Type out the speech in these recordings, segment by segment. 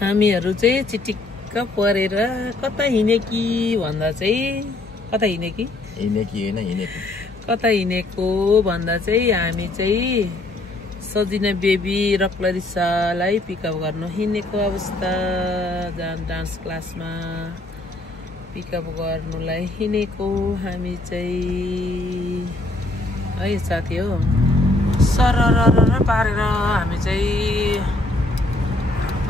हामीहरू चाहिँ चिटिक्क परेर कता हिँडे कि भन्दा चाहिँ कता हिँडे कि कता हिँडेको भन्दा चाहिँ हामी चाहिँ सजिना बेबी र क्लरिसालाई पिकअप गर्न हिँडेको अवस्था डान्स क्लासमा पिकअप गर्नुलाई हिँडेको हामी चाहिँ है साथी हो सरर पारेर हामी चाहिँ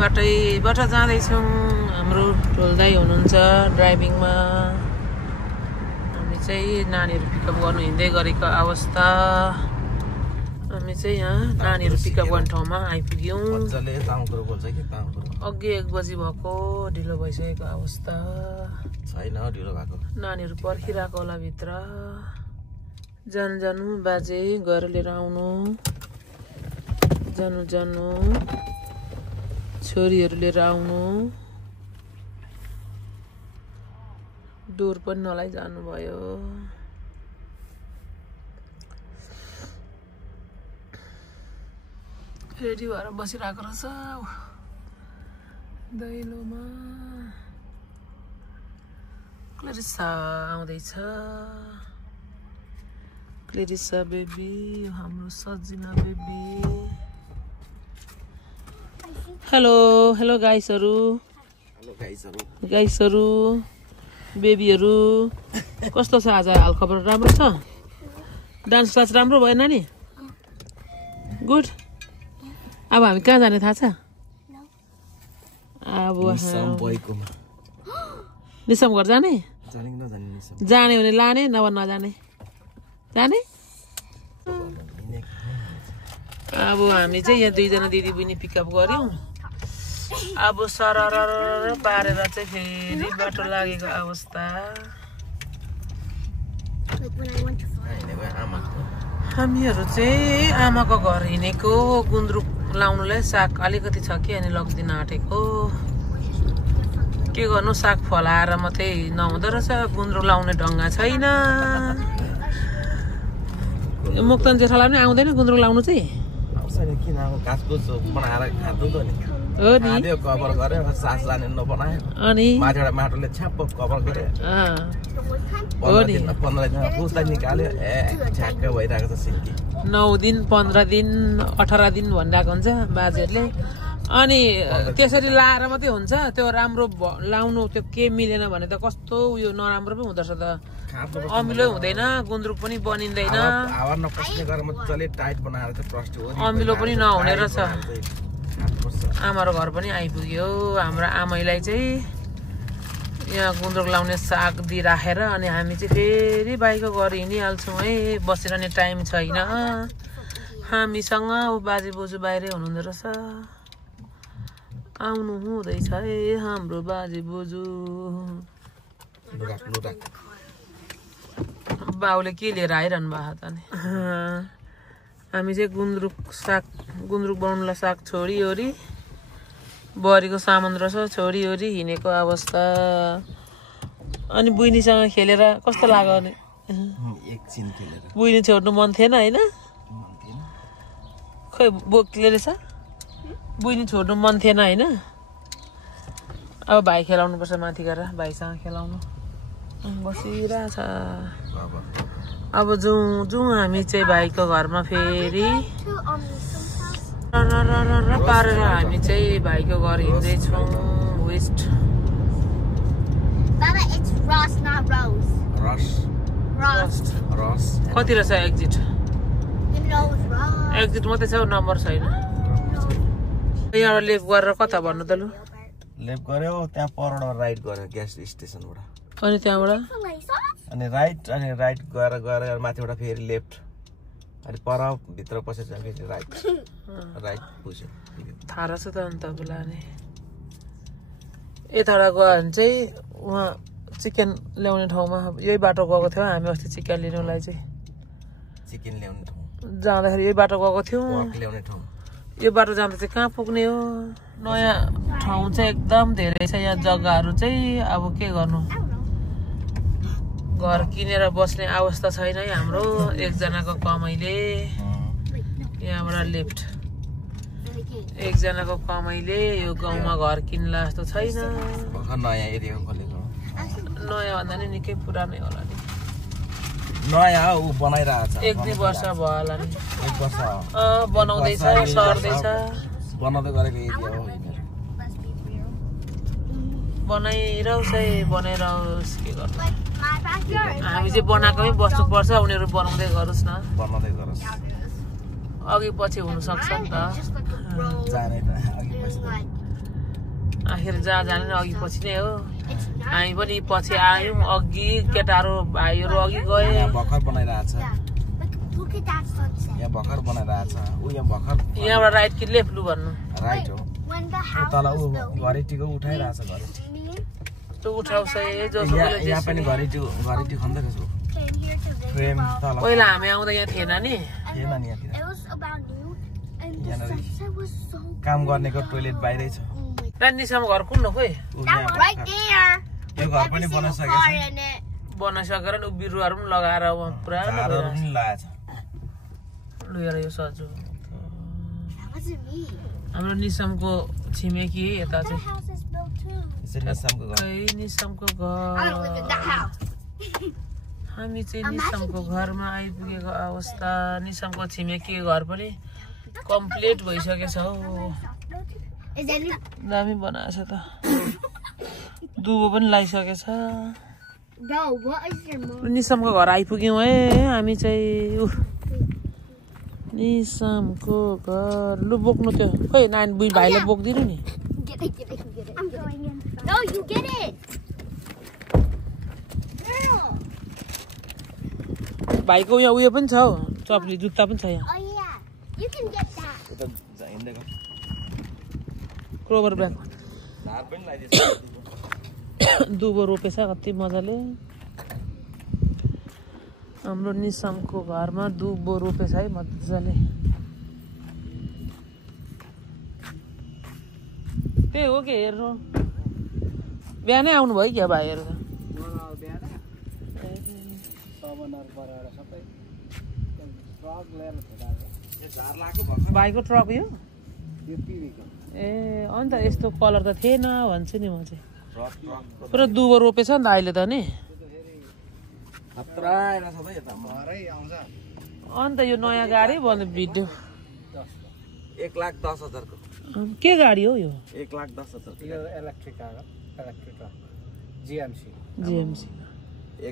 बाटैबाट जाँदैछौँ। हाम्रो ढोल्दै हुनुहुन्छ ड्राइभिङमा। हामी चाहिँ नानीहरू पिकअप गर्नु हिँड्दै गरेको अवस्था। हामी चाहिँ यहाँ नानीहरू पिकअप गर्ने ठाउँमा आइपुग्यौँ। अघि 1 बजी भएको ढिलो भइसकेको अवस्था छैन। ढिलो भएको नानीहरू पर्खिरहेको होला भित्र। जानु बाजे गएर लिएर आउनु। जानु छोरीहरू लिएर आउनु। डोर पनि नलाई जानुभयो। रेडी भएर बसिरहेको रहेछ दैलोमा। क्लरिसा आउँदैछ। क्लरिसा बेबी हाम्रो सजिना बेबी। हेलो गाइसहरू बेबीहरू कस्तो छ आज हालखबर? राम्रो छ? डान्स क्लास राम्रो भयो नानी? गुड। अब हामी कहाँ जाने थाहा छ? अब निसम घर जाने? जाने भने लाने नभए नजाने? जाने? अब हामी चाहिँ यहाँ 2 जना दिदी बहिनी पिकअप गर्यौँ। अब सरर पारेर चाहिँ फेरि बाटो लागेको अवस्था। हामीहरू चाहिँ आमाको घर हिँडेको। गुन्द्रुक लाउनुलाई साग अलिकति छ कि अनि लग्दिन आँटेको। के गर्नु, साग फलाएर मात्रै नहुँदो रहेछ। गुन्द्रुक लाउने ढङ्गा छैन। मुक्तन जेठालाई पनि आउँदैन गुन्द्रुक लाउनु चाहिँ? अनि 9 दिन 15 दिन 18 दिन भनिरहेको हुन्छ बाजेहरूले। अनि त्यसरी लाएर मात्रै हुन्छ? त्यो राम्रो लाउनु त्यो के मिलेन भने त कस्तो उयो नराम्रो पो हुँदो रहेछ त। अमिलो हुँदैन, गुन्द्रुक पनि बनिँदैन, अमिलो पनि नहुने रहेछ। आमाको घर पनि आइपुग्यो। हाम्रो आमैलाई चाहिँ यहाँ गुन्द्रुक लाउने साग दिइराखेर अनि हामी चाहिँ फेरि बाइकको घर हिँडिहाल्छौँ है। बसिरहने टाइम छैन हामीसँग। बाजे बोजू बाहिरै हुनुहुँदो रहेछ। आउनु हुँदैछ है हाम्रो बाजे बोजू। बाउले के लिएर आइरहनु भएको त नि? हामी चाहिँ गुन्द्रुक बनाउनुलाई साग छोडिओरी बरीको सामान रहेछ छोडिओरी हिँडेको अवस्था। अनि बुइनीसँग खेलेर कस्तो लाग्यो? अनि बुइनी छोड्नु मन थिएन होइन? खोइ बोक्ले रहेछ बुइनी छोड्नु मन थिएन होइन? अब भाइ खेलाउनु पर्छ माथि गएर भाइसँग खेलाउनु। बसिरहेछ। अब जाउँ हामी चाहिँ भाइको घरमा फेरि। पारेर हामी चाहिँ भाइको घर हिँड्दैछौँ वेस्ट। कति रहेछ एक्जिट? एक्जिट मात्रै छ, नम्बर छैन। यहाँ लेफ्ट गरेर कता भन्नु त? लु लेफ्ट गऱ्यो त्यहाँ परबाट राइट गऱ्यो ग्यास स्टेसनबाट। अनि त्यहाँबाट अनि राइट गएर माथिबाट फेरि लेफ्ट। अनि पर भित्र पसेर फेरि राइट पुग्यो। थाहा रहेछ त अनि तपाईँलाई? अनि यताबाट गयो भने चाहिँ उहाँ चिकन ल्याउने ठाउँमा यही बाटो गएको थियौँ हामी अस्ति चिकन लिनुलाई चाहिँ। चिकन ल्याउने ठाउँ जाँदाखेरि यही बाटो गएको थियौँ। ल्याउने ठाउँ यो बाटो जाँदा चाहिँ कहाँ पुग्ने हो? नयाँ ठाउँ चाहिँ एकदम धेरै छ यहाँ जग्गाहरू चाहिँ। अब के गर्नु, घर किनेर बस्ने अवस्था छैन है हाम्रो। एकजनाको कमाइले। यहाँबाट लेफ्ट एकजनाको कमाइले यो गाउँमा घर किन्ला जस्तो छैन। भर्खर नयाँ एरिया खोलेको नयाँ भन्दा नि निकै पुरानै होला नि। नयाँ ऊ बनाइरहेछ 1-2 वर्ष भयो होला नि। 1 वर्ष बनाउँदैछ सर्दैछ बनाउँदै गरेको एरिया हो बनाइरहोस् है बनाइरहोस् के गर्नु हामी चाहिँ बनाएकोमै बस्नुपर्छ उनीहरू बनाउँदै गरोस् न बनाउँदै गरोस् अघि पछि हुन सक्छ नि त जाने त अघि पछि आखिर जहाँ जाने नि अघि पछि नै हो हामी पनि पछि आयौँ अघि केटाहरू भाइहरू अघि गए यहाँ भर्खर बनाइरहेछ यहाँ भर्खर बनाइरहेछ ऊ यहाँ भर्खर यहाँबाट राइट कि लेफ्ट लु भन्नु राइट हो तल ऊ घरेटीको उठाइरहेछ घरेटी त्यो उठाउँछ यहाँ पनि घरेटी खन्दै रहेछ फ्रेम तल पहिला हामी आउँदा यहाँ थिएन नि थिएन नि यहाँनिर काम गर्नेको टोइलेट बाहिरै छ रानीसम्म घर कुन हो खोइ यो घर पनि बनाइसकेको छ बनाइसकेर नि बिरुवाहरू पनि लगाएर पुरा झारहरू पनि लगाएछ लिएर यो सजो हाम्रो निसमको छिमेकी यता चाहिँ निसमको घर हामी चाहिँ निसमको घरमा आइपुगेको अवस्था निसमको छिमेकी घर पनि कम्प्लिट भइसकेछ हौ दामी बनाएछ त दुबो पनि लगाइसकेछ निसमको घर आइपुग्यौँ है हामी चाहिँ निसमको घर लु बोक्नु त्यो खोइ नानी बुई भाइले बोक्दिनु नि भाइको यहाँ उयो पनि छ हौ चप्ली जुत्ता पनि छ यहाँ क्रोबर ब्याग दुबो रोपेछ कति मजाले हाम्रो निसमको घरमा दुबो रोपेछ है मजाले त्यही हो कि हेर्नु बिहानै आउनु भयो क्या भाइहरू भाइको ट्रक यो ए अन्त यस्तो कलर त थिएन भन्छु नि म चाहिँ पुरा दुबो रोपेछ नि त अहिले त नि अन्त यो नयाँ गाडी भन्नु भिडियो 1,10,000 को के गाडी हो यो 1,10,000 जीएमसी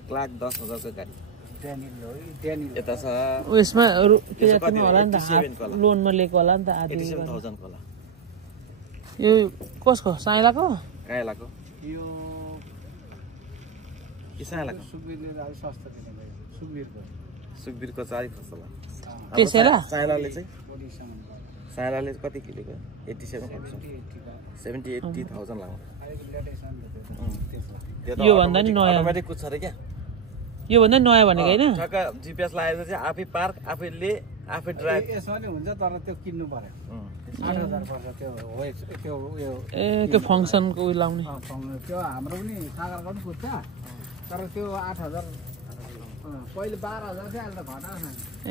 1,10,000 को गाडी यता छ उयसमा किन होला नि त लोनमा लिएको होला नि त आधी 87,000 को होला यो कसको साइलाको कायलाको यो किसानलाको सुकबिरको 40 फसल त्यसैला साइलाले चाहिँ साइलाले कति किलोको 70-80,000 लाग्यो यो भन्दा नि नयाँ अटोमेटिक कुछ छ रे क्या यो भन्दा नयाँ भनेको हैन ठक्क जीपीएस लगाएर चाहिँ आफै पार्क आफैले आफै ड्राइभ यसो नि हुन्छ तर त्यो किन्नु पर्यो 8,000 पर्छ त्यो हो त्यो उयो ए त्यो फंक्सनको उयो लाउने त्यो हाम्रो पनि सागरको पनि पुग्छ तर त्यो 8,000 पहिले 12,000 थियो अहिले त घटाएको छ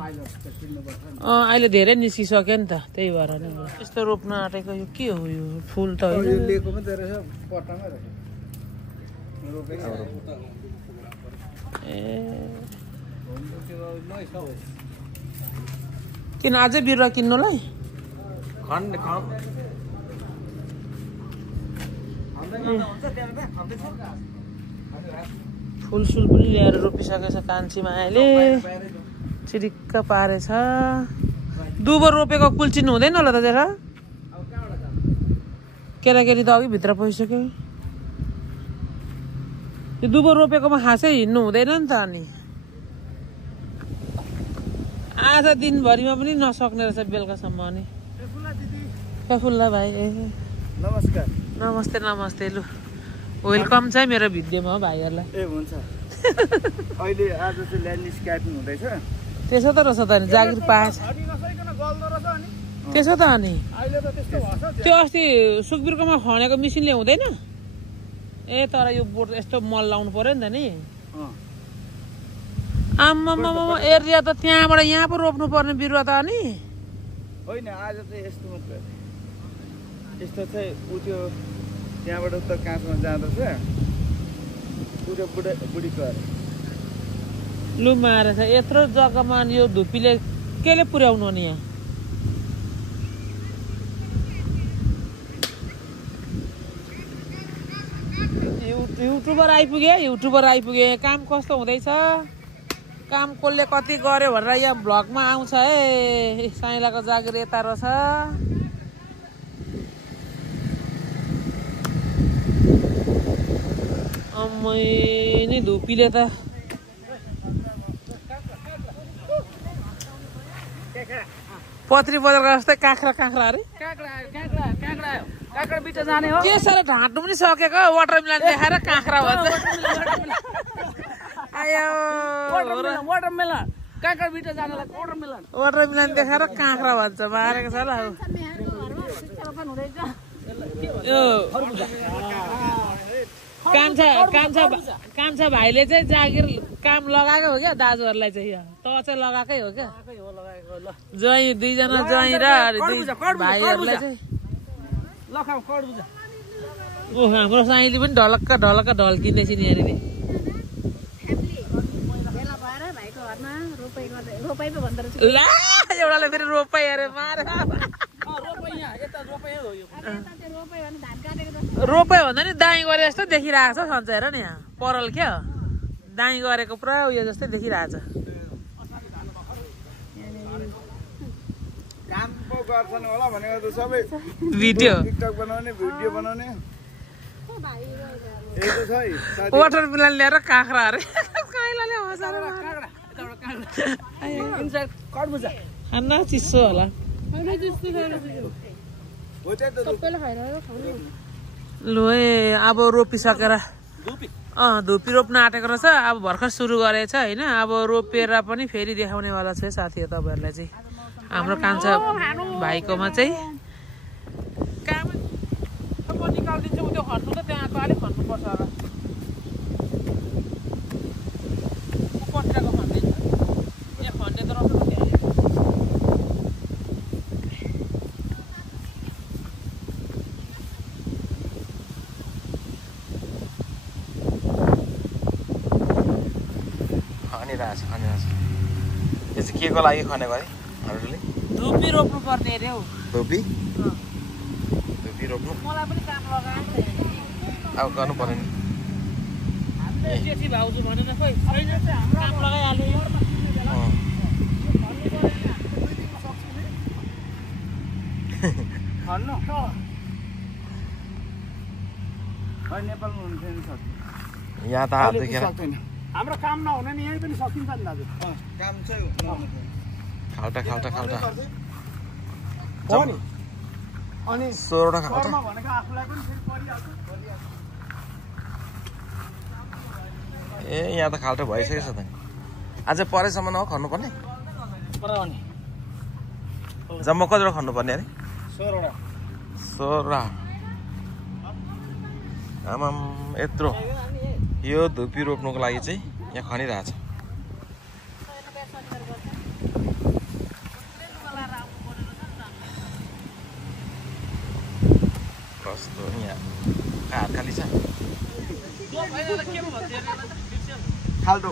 पाइलट त्यो किन्नु पर्छ अहिले धेरै निस्किसक्यो नि त त्यही भएर नि यस्तो रोप्न आँटेको यो के हो यो फुल त यो लिएको पनि त्यो रहेछ पट्टामै रहेछ रोपेको ए किन अझै बिरुवा किन्नुलाई फुलसुल पनि ल्याएर रोपिसकेछ कान्छीमा अहिले चिरिक्क पारेछ दुबो रोपेको कुल चिन्नु हुँदैन होला त जेठा केटाकेटी त अघि भित्र पसिसक्यो यो दुबो रोपेकोमा खासै हिँड्नु हुँदैन नि त अनि आज दिनभरिमा पनि नसक्ने रहेछ बेलुकासम्म अनि फुल्ला भाइ ए नमस्कार नमस्ते नमस्ते लु वेलकम छ मेरो भिडियोमा भाइहरूलाई ए हुन्छ अहिले आज चाहिँ ल्यान्डस्केपिङ हुँदैछ त्यसो त रहेछ त नि जागिर पाएछ त्यसो त अनि त्यो अस्ति सुकबिरकोमा खनेको मिसिनले हुँदैन ए तर यो बोट यस्तो मल लाउनु पर्यो नि त नि आम्मामा एरिया त त्यहाँबाट यहाँ पो रोप्नु पर्ने बिरुवा त अनि होइन आज चाहिँ यस्तो मात्रै यस्तो चाहिँ ऊ त्यो त्यहाँबाट उता काँचमा जाँदैछ पुरो बुढीको अरे लु मारेछ यत्रो जग्गामा यो धुप्पीले केले पुर्याउनु नि यहाँ युट्युबर आइपुगे काम कस्तो हुँदैछ काम कसले कति गर्यो भनेर यहाँ भ्लगमा आउँछ है साइलाको जागिर यता रहेछ अम्मै नि धुप्पीले त पत्री बजारको जस्तै काँक्रा अरे काँक्रा बिटा जाने हो के साह्रो ढाँट्नु पनि सकेको वाटरमेलन देखाएर काँक्रा भन्छ आयो वाटरमेलन काँक्रा बिटा जानेलाई वाटरमेलन देखाएर काँक्रा भन्छ मारेको छ ल यो कान्छा भाइले चाहिँ जागिर काम लगाएको हो क्या दाजुहरूलाई चाहिँ त चाहिँ लगाएकै हो क्या ज्वाइँ दुईजना ज्वाइँ र भाइहरूलाई चाहिँ ओ हाम्रो साइली पनि ढलक्क ढल्किँदैछ नि यहाँनिर ला एउटाले फेरि रोपाइ अरे मारे रोपाइ भन्दा नि दाइँ गरे जस्तो देखिरहेको छ सन्चै नि यहाँ परल क्या दाइँ गरेको पुरा उयो जस्तै देखिरहेछ काम पो गर्छन् होला भनेको त सबै भिडियो टिकटक बनाउने भिडियो बनाउने वाटरमेलन ल्याएर काँक्रा अरे खाना चिसो होला लु है अब रोपिसकेर धुप्पी रोप्न आँटेको रहेछ अब भर्खर सुरु गरेछ होइन अब रोपेर पनि फेरि देखाउनेवाला छ साथीहरू तपाईँहरूलाई चाहिँ हाम्रो कान्छा भाइकोमा चाहिँ काम म निकालिदिन्छु त्यो खन्नु त त्यहाँ अलिक खन्नुपर्छ होला कतिको खन्दिन्छ यहाँ खन्ने त रहेछ त्यहाँ खनिरहेछ यो चाहिँ के को लागि खनेको है हजुरले धुप्पी रोप्नु पर्ने अरे हौ धुप्पी रोप्नु मलाई पनि काम लगाएको अब गर्नु पर्यो नि जेठी भाउजू भनेर खोइ काम लगाइहाल्यो भन्नु नेपालमा हुन्थ्यो नि सक्छ यहाँ त हात देखेर हाम्रो काम नहुने नि यहीँ पनि सकिन्छ नि दाजु काम चाहिँ खाल्टा अनि 16 वटा खाल्टा भनेको आफूलाई पनि फेरि परिहाल्छ ए यहाँ त खाल्टो भइसकेछ त आज परेसम्म हो खन्नुपर्ने जम्मा कतिवटा खन्नुपर्ने अरे 16 आमाम यत्रो यो धुप्पी रोप्नुको लागि चाहिँ यहाँ खनिरहेछ कस्तो यहाँ हात खाली छ खाल्टो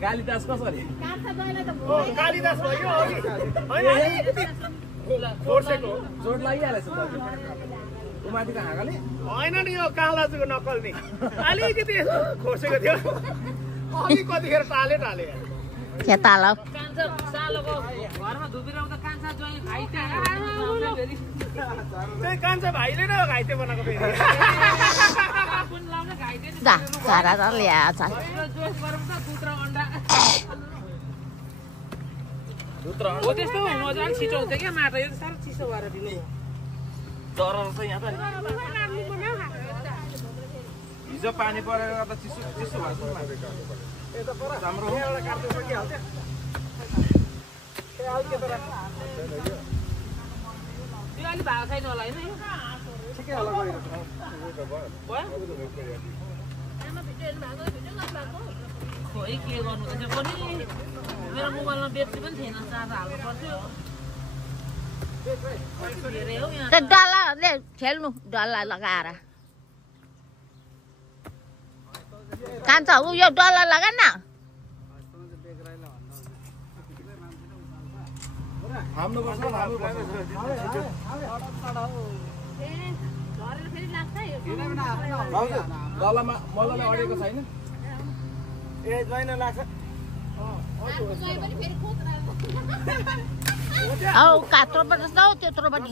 कालिदास कसरी कालिदास भयो खोर्सेको जोड लागिहालेछ उमाथि कहाँ खाले होइन नि यो कालाजुको नक्कल नि अलिकति खोर्सेको थियो अलि कतिखेर टाले के ताल कान्छा सालोको घरमा धुपिराउँदा कान्छा ज्वाइँ घाइते त्यही कान्छा भाइले नै घाइते बनाएको फेरि कुन लाउने घाइते जा सारा त ल्या छ जोस गरौँ त दुध र अन्डा दुध हो त्यस्तो हो म चाहिँ छिटो हुन्छ क्या माटो यो साह्रो चिसो भएर दिनु डराउँछ छ यहाँ त हिजो पानी परेर त चिसो चिसो भएको राम्रो हो एउटा काट्दै सकिहाल्छ त्यो अलि भएको छैन होला होइन ठिकै होला गरिरहेको खोइ के गर्नु रहेछ पनि मेरो मोबाइलमा ब्याट्री पनि थिएन चार्ज हाल्नु पर्थ्यो धेरै हो यहाँ डल्लाले खेल्नु डल्ला लगाएर कान्छ यो डल्ला लगा न हाम्रो बस्छ हाम्रो डल्लामा मल्लले अडेको छैन ए ज्वाइन लाग्छ औ कात्रो पनि जस्तो त्यत्रो पनि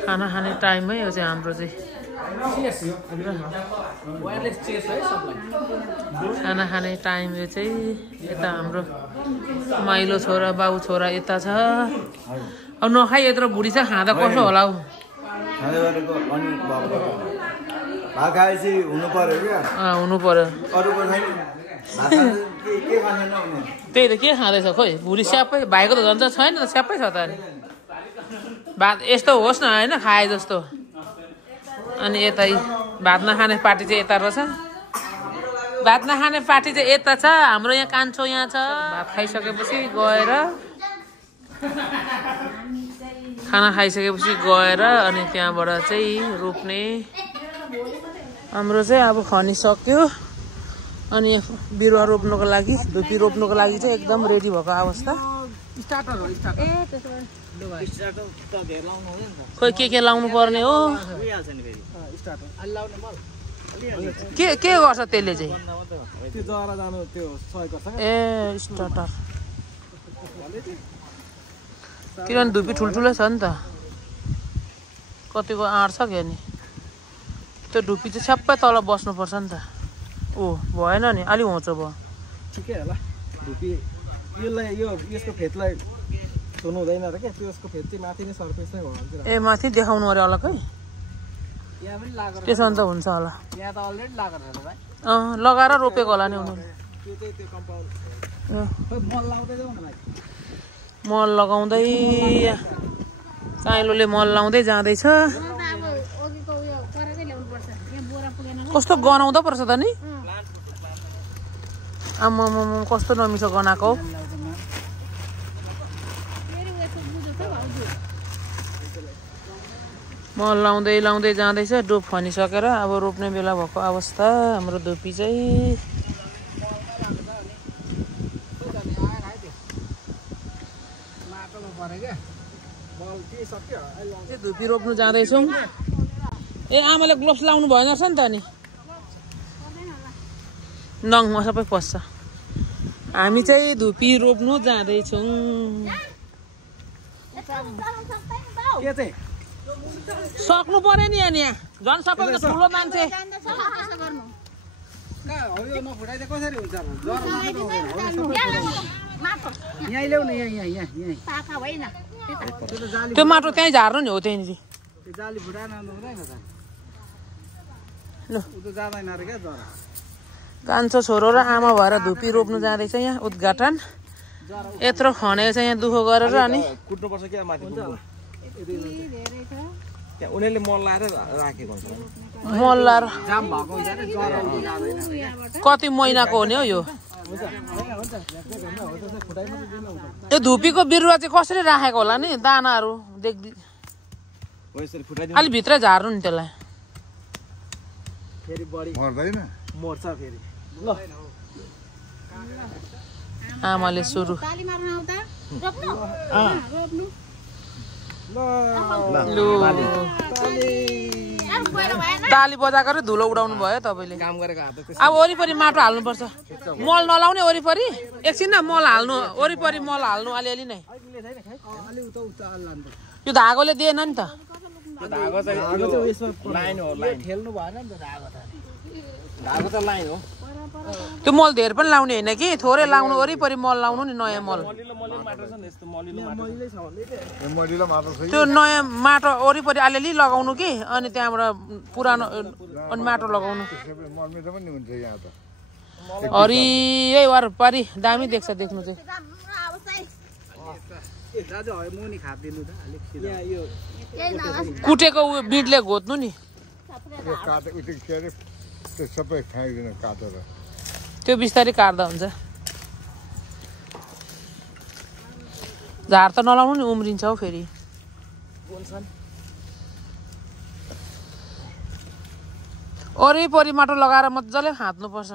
खाना खाने टाइम है यो चाहिँ हाम्रो चाहिँ खाना खाने टाइम यो चाहिँ यता हाम्रो माइलो छोरा बाउ छोरा यता छ अब नखाइ यत्रो बुढी छ खाँदा कसो होला हौ हुनु पर्यो त्यही त के खाँदैछ खोइ भुँडी स्यापै भाइको त झन् छैन त स्यापै छ त भात यस्तो होस् न होइन खाए जस्तो अनि यता भात नखाने पार्टी चाहिँ यता रहेछ भात नखाने पार्टी चाहिँ यता छ हाम्रो यहाँ कान्छो यहाँ छ भात खाइसकेपछि गएर खाना खाइसकेपछि गएर अनि त्यहाँबाट चाहिँ रोप्ने हाम्रो चाहिँ अब खनिसक्यो अनि बिरुवा रोप्नुको लागि धुपी रोप्नुको लागि चाहिँ एकदम रेडी भएको अवस्था खोइ के लाउनु पर्ने हो के गर्छ त्यसले चाहिँ ए स्टार्टर किनभने धुपी ठुल्ठुलै छ नि त कतिको आँट्छ क्या नि त्यो धुपी चाहिँ सबै तल बस्नुपर्छ नि त ओ भएन नि अलि होचो भयो ठिकै होला धुपी यसलाई यसको फेदलाई छुनु हुँदैन र क्या त्यसको फेद चाहिँ माथि नै सर्फेस नै हो ए माथि देखाउनु अरे अलग्गै यहाँ पनि लागेर त्यसो भने त हुन्छ होला यहाँ त अलरेडी लागेर छ भाइ लगाएर रोपेको होला नि उनीहरूले त्यो चाहिँ त्यो कम्पाउन्ड मल लाउँदै जाउँ न भाइ मल लगाउँदै साइलोले मल लाउँदै जाँदैछ कस्तो गनाउँदो पर्छ त नि आम्मा कस्तो नमिठो गनाएको मल लाउँदै जाँदैछ डोप खनिसकेर अब रोप्ने बेला भएको अवस्था हाम्रो धुपी चाहिँ धुपी रोप्नु जाँदैछौँ ए आमाले ग्लोभ्स लाउनु भएन रहेछ नि त नि नङमा सबै पस्छ हामी चाहिँ धुपी रोप्नु जाँदैछौँ सक्नु पर्यो नि यहाँ झन् सबैभन्दा ठुलो मान्छे त्यो माटो त्यहीँ झार्नु नि हो त्यहीँनिर कान्छो छोरो र आमा भएर धुपी रोप्नु जाँदैछ यहाँ उद्घाटन यत्रो खनेको छ यहाँ दुःख गरेर अनि कुट्नुपर्छ क्या माथि त्यहाँ उनीहरूले मल लाएर राखेको हुन्छ मल लाएर कति महिनाको हो नि हौ यो धुपीको बिरुवा चाहिँ कसरी राखेको होला नि दानाहरू देख्दै अलि भित्र झार्नु नि त्यसलाई आमाले सुरु ताली बजाएको धुलो उडाउनु भयो तपाईँले अब वरिपरि माटो हाल्नुपर्छ मल नलाउने वरिपरि एकछिन न मल हाल्नु वरिपरि मल हाल्नु अलिअलि नै यो धागोले दिएन नि त धागो चाहिँ यसमा लाइन हो लाइन खेल्नु भएन नि त धागो त लाइन हो त्यो मल धेर पनि लाउने होइन कि थोरै लाउनु वरिपरि मल लाउनु नि नयाँ मल त्यो नयाँ माटो वरिपरि अलिअलि लगाउनु कि अनि त्यहाँबाट पुरानो अनि माटो लगाउनु हरियै वरपरि दामी देख्छ देख्नु चाहिँ कुटेको बिडले घोत्नु नि सबै खाइदिनु काटेर त्यो बिस्तारै काट्दा हुन्छ झार त नलाउनु नि उम्रिन्छ हौ फेरि वरिपरि माटो लगाएर मजाले खाँच्नुपर्छ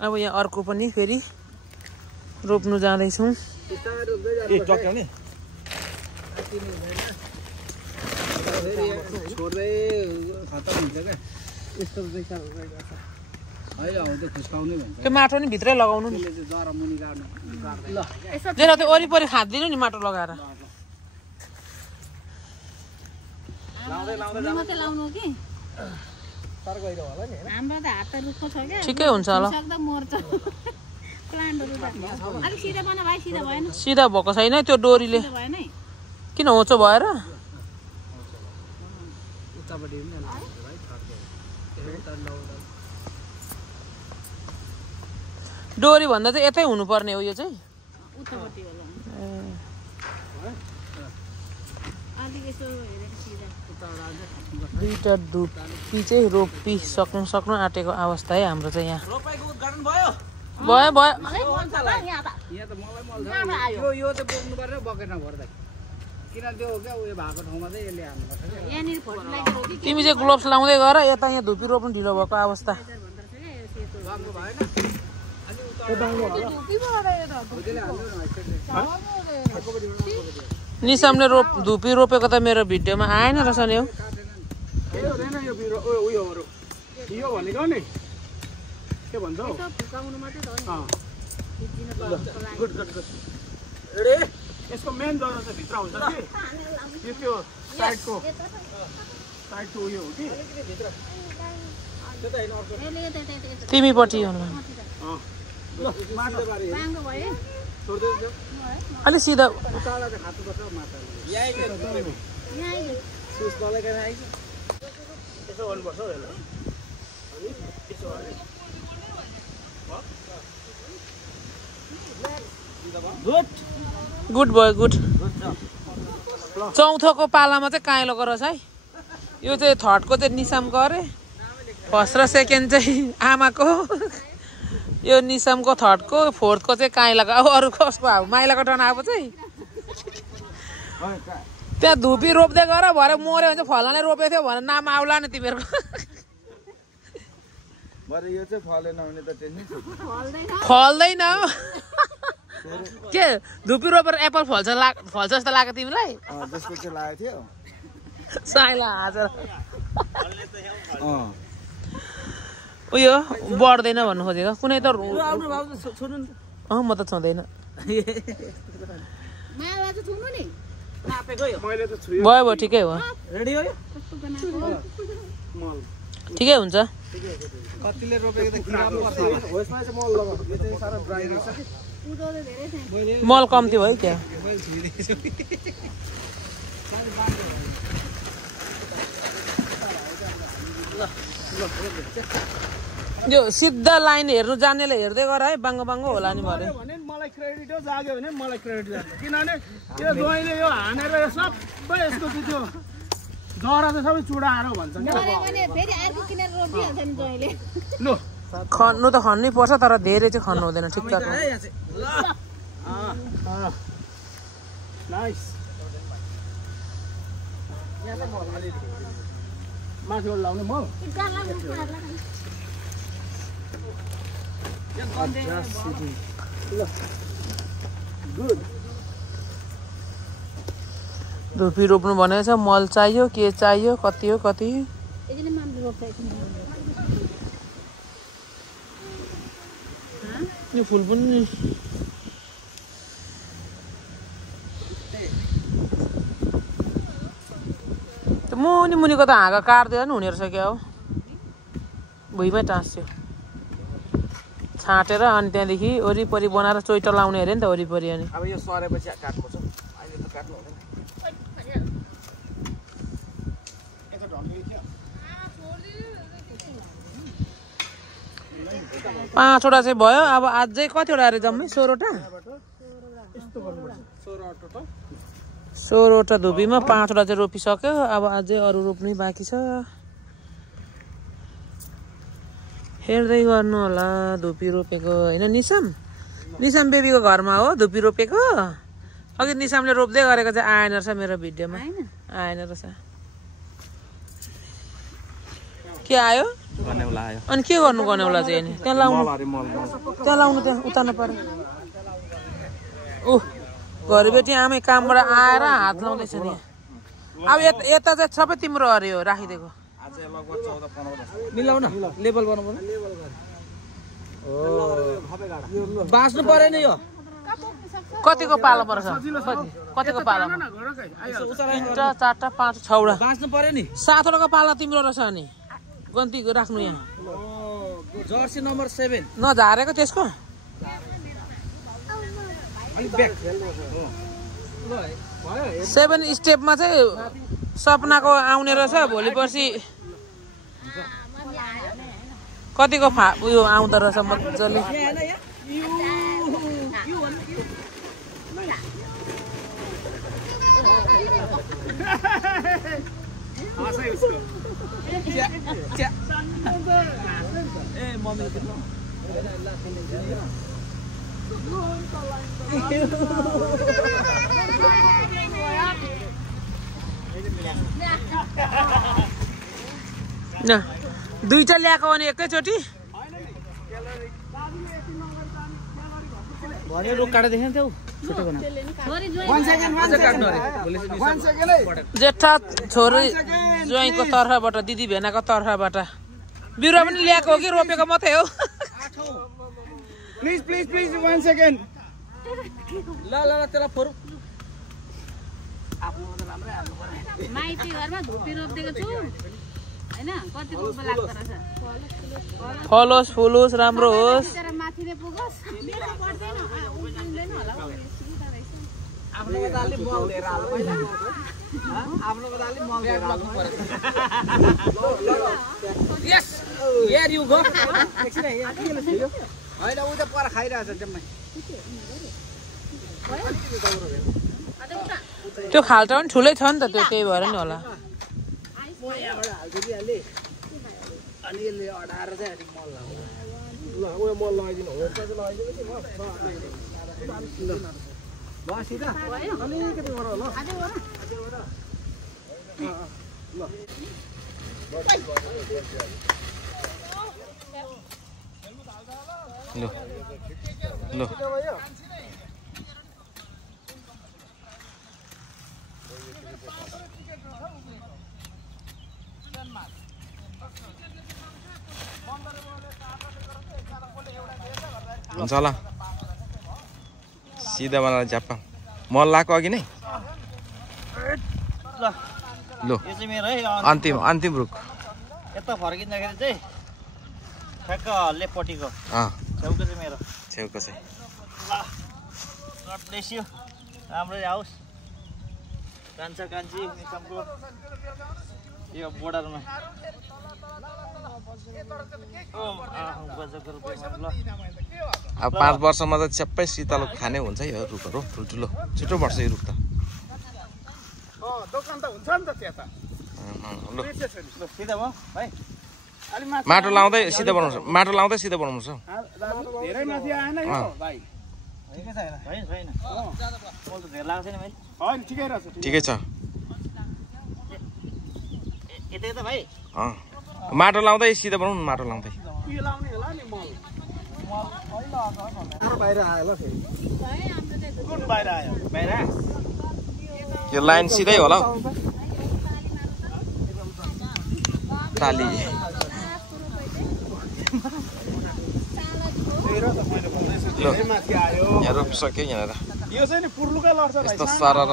अब यहाँ अर्को पनि फेरि रोप्नु जाँदैछौँ त्यो माटो नि भित्रै लगाउनु नि जेरा त्यो वरिपरि खाँदिनु नि माटो लगाएर ठिकै हुन्छ होला सिधा भएको छैन त्यो डोरीले किन होचो भएर डोरी भन्दा चाहिँ यतै हुनुपर्ने हो यो चाहिँ दुईटा धुपी चाहिँ रोपिसक्नु आँटेको अवस्था है हाम्रो चाहिँ यहाँ भयो तिमी चाहिँ ग्लोभ्स लाउँदै गर यता यहाँ धुपी रोप्नु ढिलो भएको अवस्था निसामले धुपी रोपेको त मेरो भिडियोमा आएन रहेछ नि हौ यसको मेन दर चाहिँ भित्र हुन्छ कि त्यो साइडको उयो हो कि तिमीपट्टि अलि सिधा गुड भयो गुड चौथोको पालामा चाहिँ काइलोको रहेछ है यो चाहिँ थर्डको चाहिँ निसामको अरे फर्स्ट र सेकेन्ड चाहिँ आमाको यो निसामको थर्डको फोर्थको चाहिँ काइलाको अब अरू कसको अब माइलाको टर्न आएको चाहिँ त्यहाँ धुपी रोप्दै गर भरे मऱ्यो भने चाहिँ फलाने रोपेको थियो भने नाम आउला नि तिमीहरूको फल्दैन के धुपी रोपेर एप्पल फल्छ जस्तो लाग्यो तिमीलाई साइला हजुर उयो बढ्दैन भन्नु खोजेको कुनै त म त छुँदैन भयो ठिकै हो ठिकै हुन्छ मल कम्ती भयो क्या यो सिधा लाइन हेर्नु जान्नेले हेर्दै गर है बाङ्गो बाङ्गो होला नि भरे मलाई क्रेडिट हो जाग्यो भने मलाई क्रेडिट जान्छ किनभने यो दोइले यो हानेर यो सबै यसको त्यो जरा चाहिँ सबै चुडाएर भन्छ ल खन्नु त खन्नै पर्छ तर धेरै चाहिँ खन्नु हुँदैन ठिकठाक नाइस माथिबाट लाउने मल गुड धुपी रोप्नु भनेको छ मल चाहियो के चाहियो कति हो कति यो फुल पनि अनि मुनिको त हाँगा काट्दैन हुने रहेछ क्या हो भुइँमै टाँस्यो छाँटेर अनि त्यहाँदेखि वरिपरि बनाएर चोइटो लाउने अरे नि त वरिपरि अनि अब यो सरेपछि काट्नुपर्छ अहिले त काट्नु हुँदैन 5 वटा चाहिँ भयो अब अझै कतिवटा अरे जम्मै 16 वटा 16 वटा धुपीमा 5 वटा चाहिँ रोपिसक्यो अब अझै अरु रोप्नै बाँकी छ हेर्दै गर्नु होला धुपी रोपेको हैन निसम बेबीको घरमा हो धुपी रोपेको अघि निसमले रोप्दै गरेको चाहिँ आएन रहेछ मेरो भिडियोमा आएन रहेछ के आयो गनेउला आयो अनि के गर्नु गनेउला चाहिँ नि त्यहाँ लाउनु त्यहाँ लाउनु त्यहाँ उतार्नु पर्यो घरि बेटी आमै कामबाट आएर हात लाउँदैछ नि अब यता चाहिँ सबै तिम्रो अरे हो राखिदिएको आज लगभग 14-15 मिलाउ न लेभल बनाउनु बाँच्नु पर्यो नि यो कतिको पालो पर्छ कतिको पालो 3टा 4टा 5 6वटा बाँच्नु पर्यो नि 7 वटाको पाला तिम्रो रहेछ अनि गन्ती राख्नु यहाँ जर्सी नम्बर 7 नझारेको त्यसको अलि ब्याक 7 स्टेपमा चाहिँ सपनाको आउने रहेछ भोलि पर्सि कतिको उयो आउँदो रहेछ मजाले न दुईटा ल्याएको भने एकैचोटी भने रुख काटेर देख्न थियौ छोटो बना 1 सेकेन्ड मात्र काट्नु अरे भोलि 1 सेकेन्ड है जेठा छोरी ज्वाइँको तर्फबाट दिदी भेनाको तर्फबाट बिरुवा पनि ल्याएको हो कि रोपेको मात्रै हो प्लिज 1 सेकेन्ड ल तेरा फोरु माइती घरमा धुपी रोप्दिएको छु हैन कति रोप्न लाग्छ रहेछ फलोस् फुलोस् राम्रो होस् तर माथिले पुगोस् मेरो पर्दैन उम्रिँदैन होला आफ्नो दालले मल दिएर हाल्नु पहिला आफ्नो दालले मल दिएर हाल्नु पर्यो यस हियर यु गो एकछिन यहाँ के थियो हैन उ त पर खाइरहेछ जम्मै त्यो खाल्टा पनि ठुलै छ नि त त्यो त्यही भएर नि होला यहाँबाट हाल्छु कि अलि अनि यसले अडाएर चाहिँ अनि मल लगाउँछ ल उयो मल लगाइदिनु हो चाहिँ लगाइदिनु कि ल सिधा अलिकति गर ल ल हुन्छ ल सिधा बनाएर झ्याप्पा मल लाएको अघि नै ल यो चाहिँ मेरो है अन्तिम रुख यता फर्किँदाखेरि चाहिँ ठ्याक्क लेफ्टपट्टिको छेउको चाहिँ मेरो छेउको चाहिँ गड ब्लेस यु राम्रै आओस् कान्छा कान्छी निकमको यो बोर्डरमा अब 5 वर्षमा त सबै शीतल खाने हुन्छ यो रुखहरू ठुल्ठुलो छिटो बढ्छ यो रुख त दोकान त हुन्छ नि त त्यहाँ त सिधा भयो भाइ माटो लाउँदै सिधा बनाउँछ धेरै माथि आएन यो भाइ छैन मल त धेर लाग्छ नि मैले होइन ठिकै रहेछ ठिकै छ यतै त भाइ माटो लाउँदै सिधा बनाउनु माटो लाउँदै यो लाउने होला नि मल बाहिर आयो ल फेरि कुन बाहिर आयो बाहिर यो लाइन सिधै होला हौ टाली यहाँ रोपिसक्यो यहाँनिर यो चाहिँ नि पुर्लुकै लड्छ यस्तो सरर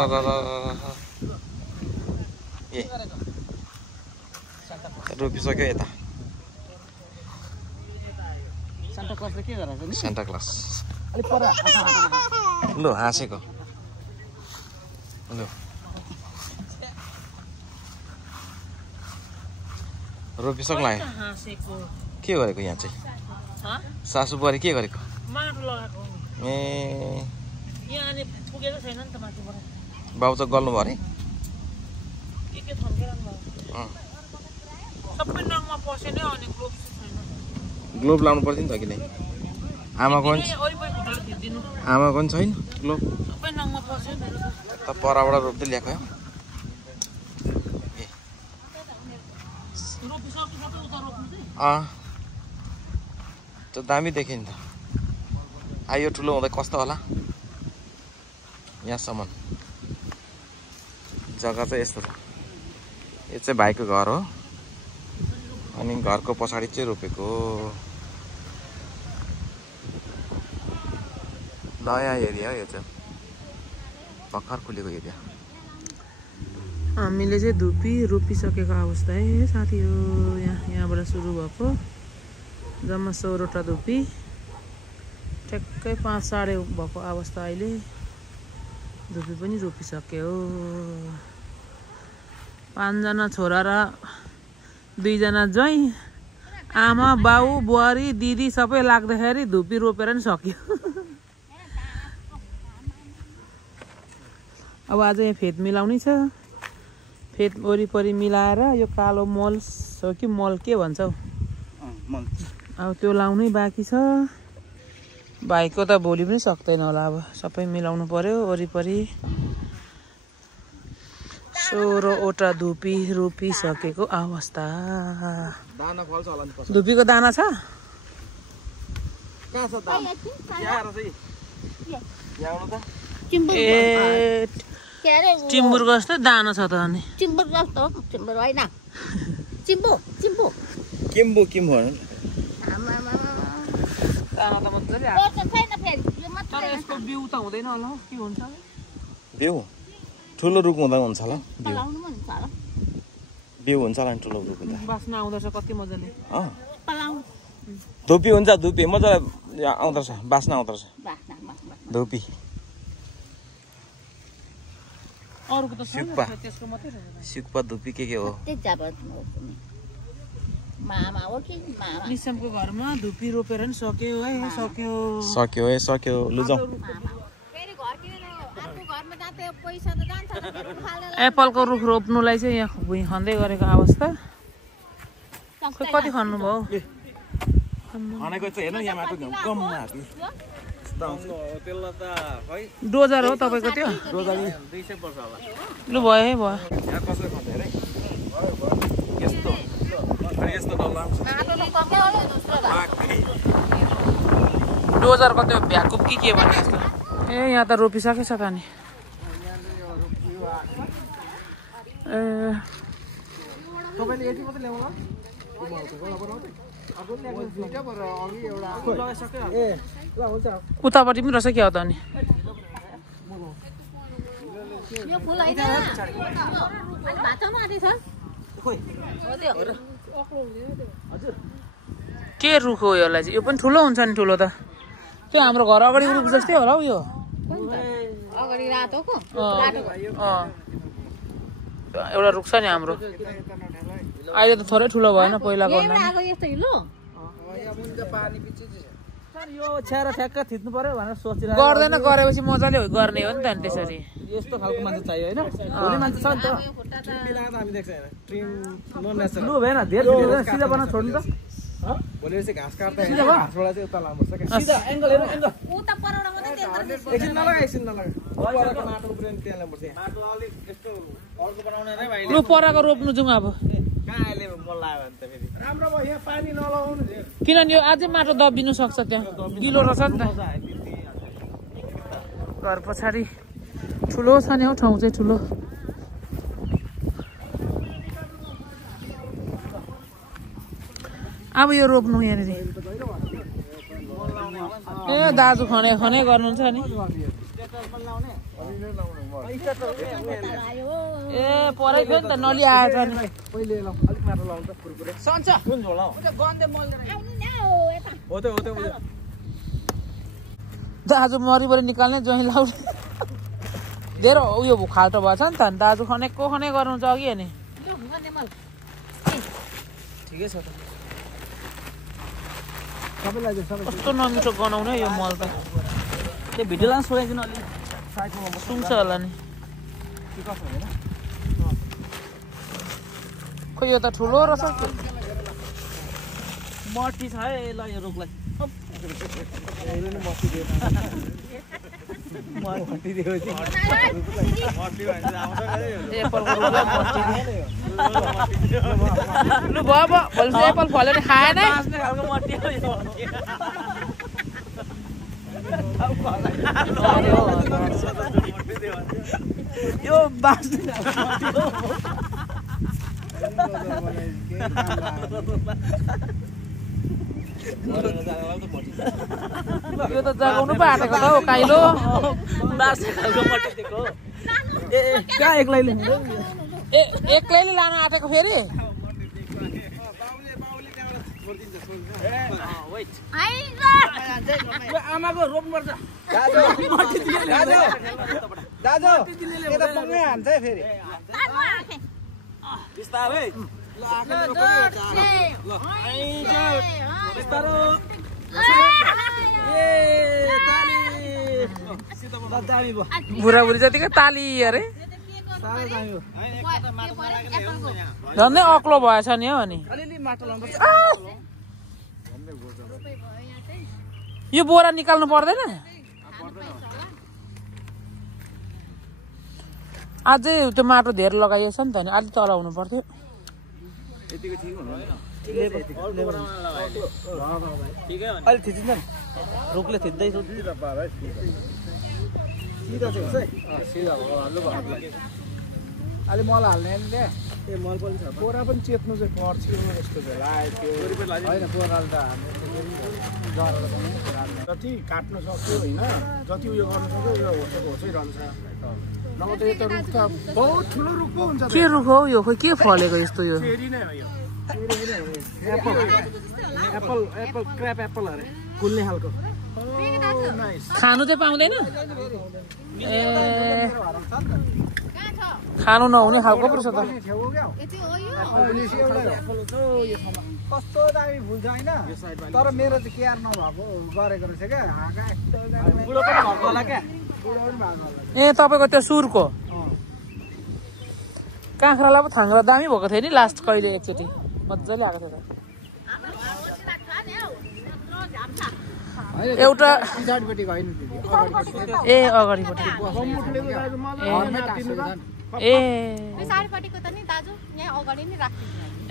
रोपिसक्यो यता सान्टा क्लजले के गराएको नि सान्टा क्लज अलि पर लु हाँसेको लु रोपिसक्नु लाग्यो हाँसेको के गरेको यहाँ चाहिँ सासु बुहारी के गरेको माटो लगाएको ए यहाँ अनि पुगेको छैन नि त माथिबाट बाउ त गल्नु भयो अरे के थन्किरहनु भयो सबै नङमा पस्यो नि अनि ग्लोभ छैन ग्लोभ लाउनु पर्थ्यो नि त किन आमाको पनि वरिपरि खुट्टाले थिचिदिनु आमाको पनि छैन ग्लोभ सबै नङमा पस्यो मेरो त परबाट रोप्दै ल्याएको हो रोपिसक्यो सबै उता रोप्नु चाहिँ त दामी देखियो नि त आयो ठुलो हुँदै कस्तो होला यहाँसम्म जग्गा चाहिँ यस्तो छ यो चाहिँ भाइको घर हो अनि घरको पछाडि चाहिँ रोपेको नयाँ एरिया हो यो चाहिँ भर्खर खुलेको एरिया हामीले चाहिँ धुपी रोपिसकेको अवस्था है साथी हो यहाँबाट सुरु भएको जम्मा 16 वटा धुपी ठ्याक्कै 5 साढे भएको अवस्था अहिले धुपी पनि रोपिसक्यो 5 जना छोरा र 2 जना ज्वाइँ आमा बाउ बुहारी दिदी सबै लाग्दाखेरि धुपी रोपेर नि सक्यो अब आज यहाँ फेद मिलाउने छ फेद वरिपरि मिलाएर यो कालो मल हो कि मल के भन्छ हौ अब त्यो लाउनै बाँकी छ भाइको त भोलि पनि सक्दैन होला अब सबै मिलाउनु पर्यो वरिपरि 16 वटा धुपी रोपिसकेको अवस्था दाना फल्छ होला नि धुपीको दाना छ कहाँ छ दाना यहाँ चाहिँ यहाँ आउनु त चिम्बुर ए के अरे टिम्बुर जस्तो दाना छ त अनि चिम्बुर जस्तो चिम्बुर होइन चिम्बु चिम्बु किम्बु किम्बु दाना त मजाले त्यो त छैन फेरि यो तर मात्रै यसको बिउ त हुँदैन होला हौ के हुन्छ बिउ ठुलो रुख हुँदा हुन्छ होला बिउ पलाउनु पनि हुन्छ होला बिउ हुन्छ होला नि ठुलो रुख हुँदा बास्ना आउँदछ कति मजाले पलाउनु धुपी हुन्छ धुपी मजाले आउँदो रहेछ बास्ना आउँदो रहेछ बास्ना बास्ना धुपी अरूको त छैन सुक्पा त्यसको मात्रै छ सुक्पा धुपी के हो त्यही जब मामा हो कि मामा निसमको घरमा धुपी रोपेर नि सक्यो है सक्यो सक्यो है सक्यो लु जाऊ फेरि घरतिर अर्को घरमा जाँदा पैसा त जान्छ फेरि फालेर एप्पलको रुख रोप्नुलाई चाहिँ यहाँ भुइँ खन्दै गरेको अवस्था खोइ कति खन्नु भयो खनेको चाहिँ हेर्नु यहाँ माटो कम हापी त्यसलाई त खै डोजर हो तपाईँको त्यो 200 वर्ष होला लु भयो है भयो यहाँ कसरी खन्छ हेरे यस्तो यस्तो डल्ला माटोले कम्यो होला दोस्रो डोजरको त्यो भ्याकुप के भने जस्तो ए यहाँ त रोपिसकेछ त नि ए तपाईले यति मात्रै ल्याउनु ए ल हुन्छ उतापट्टि पनि रहेछ क्या हो त अनि यो फुल होइन अनि भातमा आदि छ हो त्यो के रुख हो यसलाई चाहिँ यो पनि ठुलो हुन्छ नि ठुलो त त्यो हाम्रो घर अगाडि रुख जस्तै होला हौ यो अगाडि रातोको एउटा रुख छ नि हाम्रो अहिले त थोरै ठुलो भएन पहिला गर्दा आगो यस्तो हिलो यो छ्याएर ठ्याक्क थिच्नु पर्यो भनेर सोचिरहेको गर्दैन गरेपछि मजाले गर्ने हो नि त अनि त्यसरी यस्तो खालको मान्छे चाहियो होइन हुने मान्छे छ नि त मिलाएर हामी देख्छ हैन ट्रिम नन नेचुरल लु भएन धेरै सिधा बनाउन छोड्नु त भोलि चाहिँ घाँस काट्दा घाँसबाट चाहिँ उता लानुपर्छ क्या सिधा एंगल हेर्नु एंगल उता परौडा मात्रै त्यहाँ एकछिन नलगा परको माटो उब्रिनु त्यहाँ ल्यानुपर्छ माटो अलिक यस्तो अर्को बनाउने रे भाइले लु पराको रोप्नु जाउँ अब कहाँ अहिले मल लाग्यो भने त फेरि राम्रो भयो यहाँ पानी नलाउनु किनभने यो अझै माटो दबिनु सक्छ त्यहाँ गिलो रहेछ नि त घर पछाडि ठुलो छ नि हौ ठाउँ चाहिँ ठुलो अब यो रोप्नु यहाँनिर ए दाजु खने खने गर्नुहुन्छ नि ए परै थियो नि त नली आएछ नि पहिले ल अलिक माटो लाउनु त कुरकुरे सन्छ कुन झोला हो हो त दाजु मरिबरी निकाल्ने जोही लाउने धेरै उयो खाल्टो भएछ नि त दाजु खनेको खने गर्नु छ कि नि ठिकै छ त सबैलाई कस्तो नमिठो गनाउने यो मल त त्यो भिडियो लान्छ छोडाइदिनु अलि साइडमा सुन्छ होला नि के कसो होइन खोइ यो त ठुलो रहेछ मट्टी छ है ल यो रुखलाई मट्टी दियो एप्पलको रुखलाई मट्टी लु भयो भोलि चाहिँ एप्पल फल्यो भने खाएन मट्टी यो बाँच्ने यो त जगाउनु पो आँटेको त हौ काइलो ए कहाँ एक्लैले ए एक्लैले लान आँटेको फेरि आमाको रोप्नुपर्छ दाजु यता पङ्गै हान्छ है फेरि बिस्तारै बुढा बुढी जतिकै ताली अरे झन्डै अग्लो भएछ नि हो नि अलिअलि माटो लाउनुपर्छ यो बोरा निकाल्नु पर्दैन अझै त्यो माटो धेरै लगाइएछ नि त नि अलिक तल हुनु पर्थ्यो अलि थिचिन्छ नि रुखले थिच्दै अलि मल हाल्ने ए मल पनि छ बोरा पनि चेप्नु चाहिँ पर्छ जस्तो होइन बोरा त जति काट्नु सक्यो होइन जति उयो गर्नु सक्यो यो होसै रहन्छ नभए त यो त रुख त बहुत ठुलो रुख पो हुन्छ के रुख हो यो खोइ के फलेको यस्तो यो चेरी नै हो यो Apple Apple Apple crap Apple अरे फुल्ने खालको खानु चाहिँ पाउँदैन ए खानु नहुने खालको पो छ त कस्तो दामी फुल्छ होइन तर मेरो चाहिँ केयर नभएको गरेको रहेछ क्या हाँगा बुढो पनि भएको होला क्या बुढो पनि भएको होला ए तपाईँको त्यो सुरको काँक्रालाई पो थाङ्ग्रा दामी भएको थियो नि लास्ट कहिले एकचोटि मजाले आएको थियो त एउटा पछाडिपट्टिको होइन ए अगाडिपट्टि ए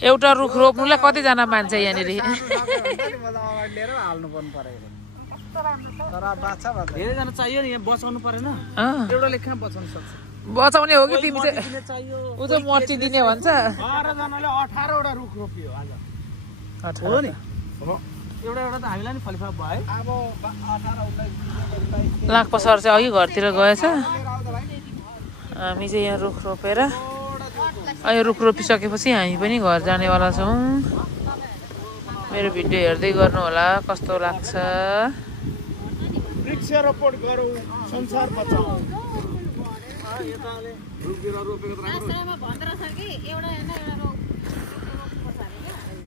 एउटा रुख रोप्नुलाई कतिजना मान्छे यहाँनिर लिएर हाल्नु पर्नु परेको तर बाछा धेरैजना चाहियो नि यहाँ बचाउनु परेन एउटाले कहाँ बचाउनु सक्छ बचाउने हो कि तिमी चाहिँ ऊ चाहिँ मर्ची दिने भन्छ 12 जनाले 18 वटा रुख रोपियो आज हो नि एउटा एउटा त हामीलाई नि फलिफा भयो अब 18 19 लाखपा सर चाहिँ अघि घरतिर गएछ हामी चाहिँ यहाँ रुख रोपेर यो रुख रोपिसकेपछि हामी पनि घर जानेवाला छौँ मेरो भिडियो हेर्दै गर्नु होला कस्तो लाग्छ वृक्षारोपण गरौँ संसार बचाऊ रुख बिरुवा रोपेको त राम्रो